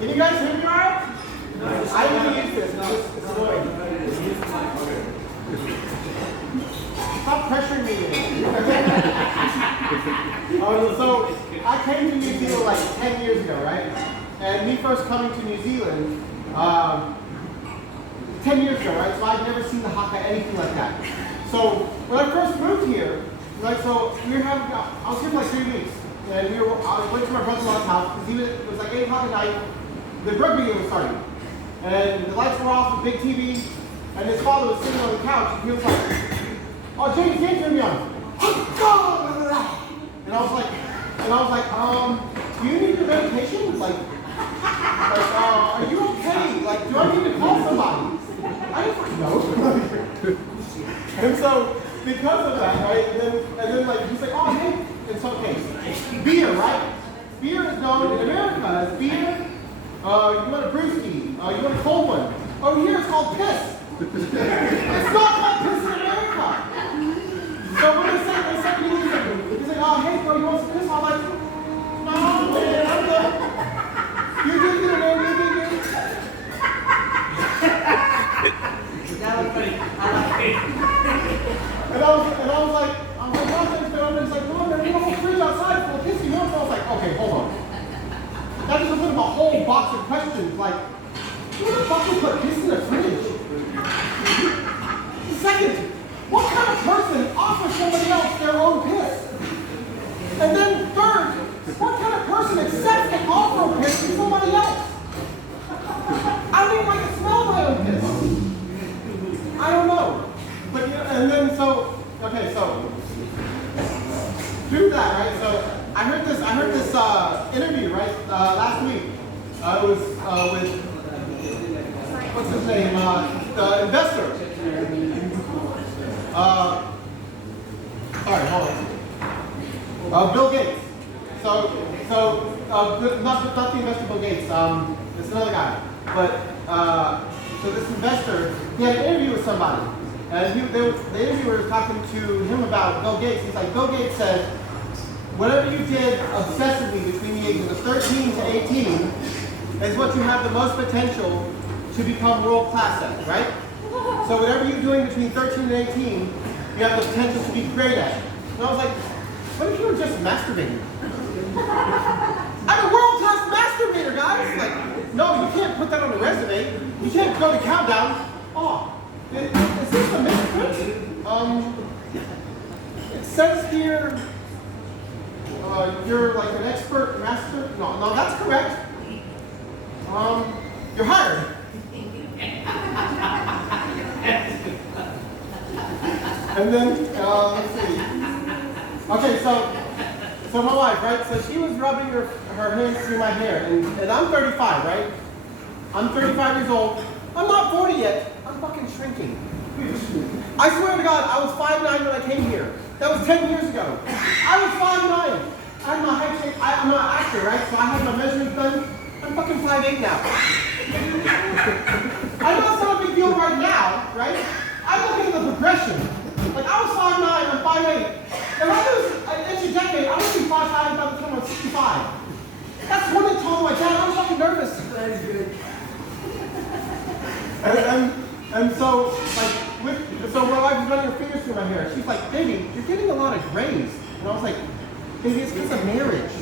Can you guys hear me all right? I need to use this. It's annoying. Stop pressuring me. So I came to New Zealand like 10 years ago, right? And me first coming to New Zealand, 10 years ago, right? So I'd never seen the haka, anything like that. So when I first moved here, right? So we were having, I was here for like 3 weeks, and I went to my brother-in-law's house because it was like 8 o'clock at night. The rugby game was starting, and the lights were off, the big TV, and his father was sitting on the couch, and he was like, "Oh, James, can't turn me on." And I was like, "Do you need your medication? Like, are you okay? Like, do I need to call somebody?" I didn't fucking know. And so, because of that, right, and then like, he's like, "Oh, hey," and so, okay, beer, right? Beer is known in America as beer. You want a brewski, you want a cold one. Over here it's called piss. It's not called piss in America. So when they said to me, he's like, "Oh, hey, bro, you want some piss?" I'm like, "No, man, I'm good. You do good, man, you do good." That was funny. I like it. And I was like, "No, thanks, man." It's like, "No, man, you don't have a fridge outside full of piss. You want?" So I was like, "Okay, hold on." That just put him a whole box of questions, like, who the fuck would put piss in the fridge? Second, what kind of person offers somebody else their own piss? And then third, what kind of person accepts the offer of piss from somebody else? I don't even like to smell my own piss. I don't know. But, you know, and then so, okay, so, do that, right? So, I heard this interview, right, last week. It was with, what's his name, the investor. Sorry, hold on. Bill Gates. Not the investor Bill Gates, it's another guy. But, so this investor, he had an interview with somebody. And the interviewer was talking to him about Bill Gates. He's like, Bill Gates said, whatever you did obsessively between the ages of 13 to 18 is what you have the most potential to become world class at, right? So whatever you're doing between 13 and 18, you have the potential to be great at. And I was like, what if you were just masturbating? I'm a world class masturbator, guys! Like, no, you can't put that on a resume. You can't go to Countdown. Oh, is this a misprint? It says here, you're like an expert master. No, that's correct. You're hired. And then, let's see. Okay, so my wife, right? So she was rubbing her hands through my hair, and I'm 35, right? I'm 35 years old. I'm not 40 yet. I'm fucking shrinking. I swear to God, I was 5'9" when I came here. That was 10 years ago. I was 5'9". I'm a height check. I'm an actor, right? So I had my measurements done. I'm fucking 5'8" now. I know it's not a big deal right now, right? I'm looking at the progression. Like, I was 5'9", I'm 5'8". If I lose an inch a decade, I'm gonna be 5'5" by the time I'm 65. That's one inch taller than my dad. I'm fucking nervous. That is good. And so, like, so my wife was running her fingers through my hair. She's like, "Baby, you're getting a lot of grays." And I was like, "Baby, it's because of marriage."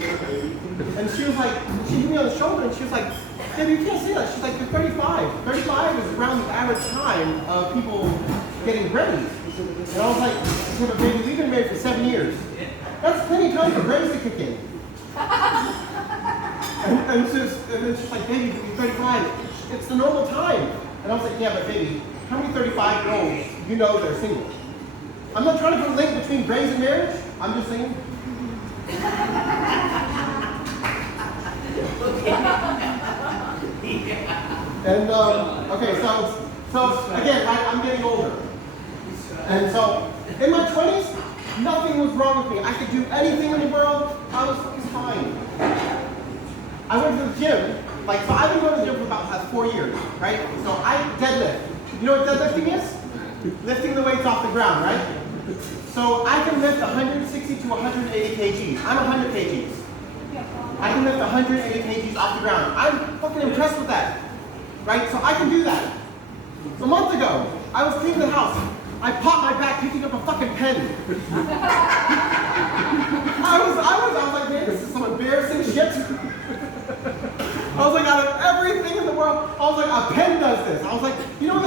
And she was like, she hit me on the shoulder and she was like, "Baby, you can't say that." She's like, "You're 35. 35 is around the average time of people getting grays." And I was like, "But baby, we've been married for 7 years. That's plenty of time for grays to kick in." And then she's like, "Baby, you're 35. It's the normal time." And I was like, "Yeah, but baby, how many 35-year-olds you know they're single?" I'm not trying to put a link between grays and marriage. I'm just saying. And okay, so again, right, I'm getting older. And so in my 20s, nothing was wrong with me. I could do anything in the world. I was fucking fine. I went to the gym. Like, so I've been going to the gym for about the past 4 years, right? So I deadlift. You know what deadlifting is? Lifting the weights off the ground, right? So I can lift 160 to 180 kgs. I'm 100 kgs. I can lift 180 kgs off the ground. I'm fucking right? So I can do that. A month ago, I was cleaning the house. I popped my back picking up a fucking pen. I was like, man, this is some embarrassing shit. I was like, out of everything in the world, I was like, a pen does this. I was like, you know,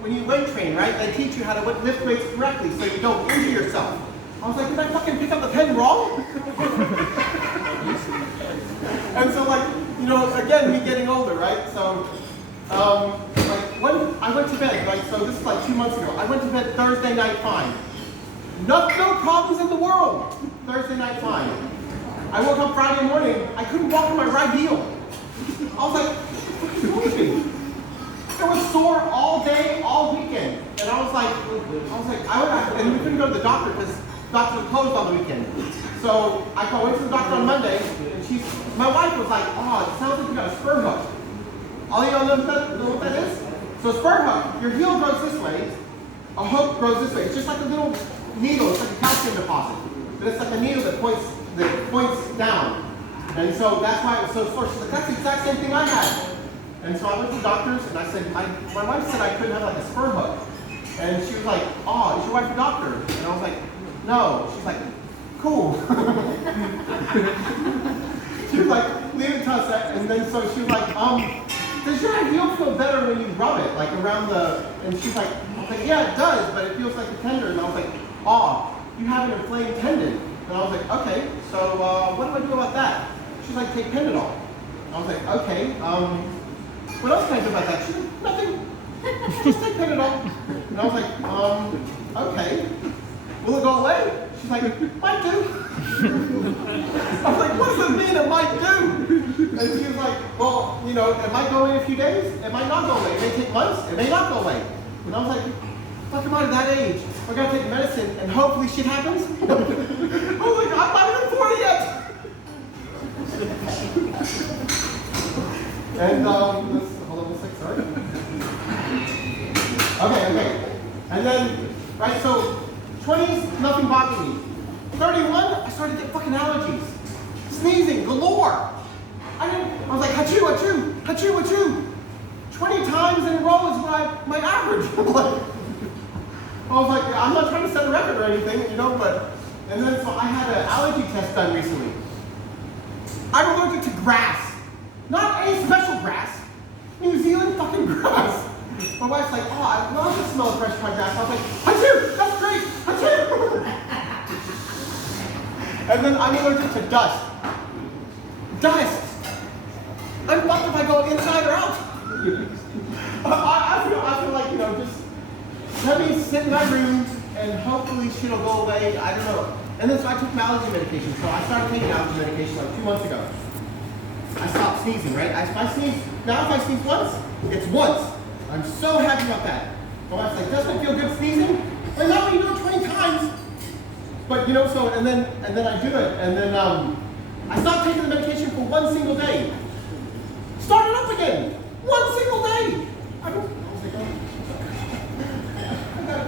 when you weight train, right? They teach you how to lift weights correctly so you don't injure yourself. I was like, did I fucking pick up the pen wrong? And so, like, you know, again, me getting older, right? So, like, when I went to bed, right? So this is like 2 months ago. I went to bed Thursday night fine. No problems in the world. Thursday night fine. I woke up Friday morning. I couldn't walk on my right heel. I was like, what is wrong with me? I was sore all day, all weekend. And I was like, and we couldn't go to the doctor because doctors were closed on the weekend. So I went to the doctor on Monday, and my wife was like, oh, it sounds like you got a spur hook. All y'all know what that is? So a spur hook, your heel goes this way, a hook goes this way. It's just like a little needle, it's like a calcium deposit. But it's like a needle that points down. And so that's why it was so sore. She's like, that's the exact same thing I had. And so I went to the doctors, and I said, my wife said I couldn't have like a spur hook. And she was like, oh, is your wife a doctor? And I was like, no. She's like, cool. She was like, leave it to us. And then so she was like, does your heel feel better when you rub it, like around the, and she's like, I was like, yeah, it does, but it feels like a tendon. And I was like, oh, you have an inflamed tendon. And I was like, okay, so what do I do about that? She's like, take Panadol. I was like, okay, what else can I do about that? She's like, nothing, just take Panadol. And I was like, okay, will it go away? She's like, might do. I was like, what does it mean it might do? And she was like, well, you know, it might go away in a few days, it might not go away. It may take months, it may not go away. And I was like, fuck, am I at that age? I gotta take medicine and hopefully shit happens? I was like, I'm not even 40 yet! And, hold on 1 sec, sorry. Okay. And then, right, so 20s, nothing bothered me. 31, I started to get fucking allergies. Sneezing galore. I was like, achoo, achoo, achoo, achoo. 20 times in a row is my average. I was like, I'm not trying to set a record or anything, you know, but, and then so I had an allergy test done recently. I'm allergic to grass. Not any special grass. New Zealand fucking grass. My wife's like, oh, I love the smell of fresh cut grass. I was like, achoo, that's great, achoo. And then I'm allergic to dust. Dust. I'm fucked if I go inside or out. I feel like, you know, just let me sit in my room and hopefully shit will go away. I don't know. And then so I took my allergy medication. So I started taking allergy medication like 2 months ago. I stopped sneezing, right? Now if I sneeze once, it's once. I'm so happy about that. My wife's like, doesn't it feel good sneezing? Like, not when you do it 20 times. But, you know, so, and then I do it. And then I stopped taking the medication for 1 single day. Started up again. 1 single day. I was like, oh, I gotta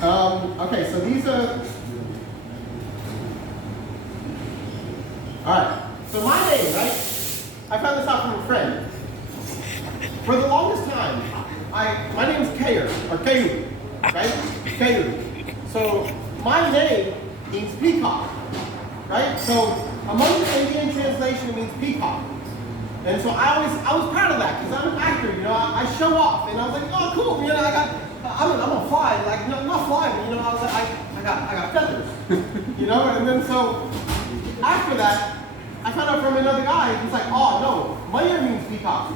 go. Okay, so these are, all right. So my name, right? I found this out from a friend. For the longest time, my name is Keyur, or Keyur, right? Keyur. So my name means peacock, right? So among the Indian translation, it means peacock. And so I was proud of that because I'm an actor, you know. I show off, and I was like, oh, cool, you know. I'm a fly, like not fly, but you know, I was like, I got feathers, you know. And then so after that, I found out from another guy. He's like, oh no, Maya means peacock.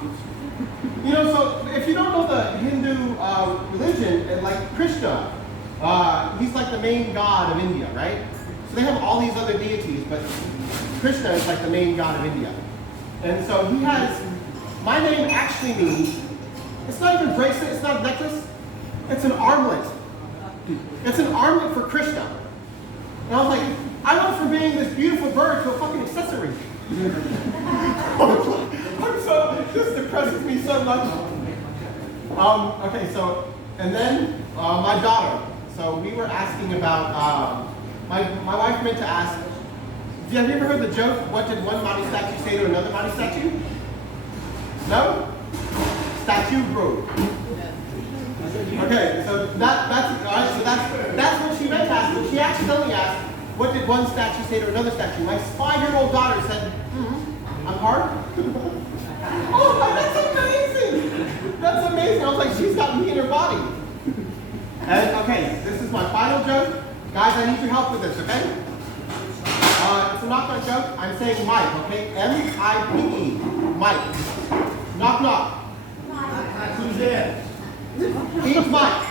You know, so if you don't know the Hindu religion, like Krishna, he's like the main god of India, right? So they have all these other deities, but Krishna is like the main god of India. And so he has, my name actually means, it's not even a bracelet, it's not a necklace, it's an armlet. It's an armlet for Krishna. And I was like, I went from being this beautiful bird to a fucking accessory. This depresses me so much. Okay, so, and then my daughter. So we were asking about, my wife meant to ask, have you ever heard the joke, what did one body statue say to another body statue? No? Statue road. Okay, so that's what she meant to ask, but she accidentally asked, what did one statue say to another statue? My 5-year-old daughter said, I'm hard. Oh, that's amazing! That's amazing. I was like, she's got me in her body. And okay, this is my final joke. Guys, I need your help with this, okay? It's a knock-knock joke. I'm saying Mike, okay? M-I-P-E. Mike. Knock, knock. Who's there? He's Mike.